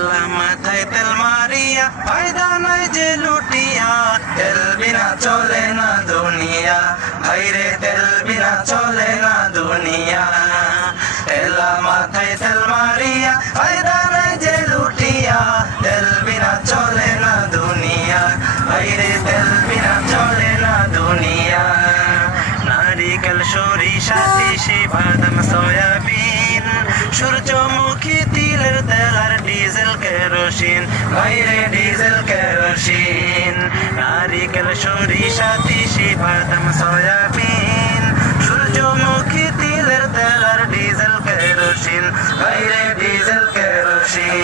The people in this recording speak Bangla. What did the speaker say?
তেলা মাথায় তেল মারিয়া ফায়দা নাই যে লুটিয়া তেল বিনা চলে না দুনিয়া ভাইরে তেল বিনা চলে না দুনিয়া তেলা মাথায় তেল মারিয়া ফায়দা নাই যে লুটিয়া তেল বিনা চলে না দুনিয়া ভাইরে তেল বিনা চলে না দুনিয়া নারিকেল সরিষা তিসি বাদাম সয়াবিন সূর্যমুখী তিলের তেল আর ডিজেল কেরোসিন ভাইরে ডিজেল কেরোসিন নারিকেল সরিষা তিসি বাদাম সয়াবিন সূর্যমুখী তিলের তেল আর ডিজেল কেরোসিন ভাইরে ডিজেল কেরোসিন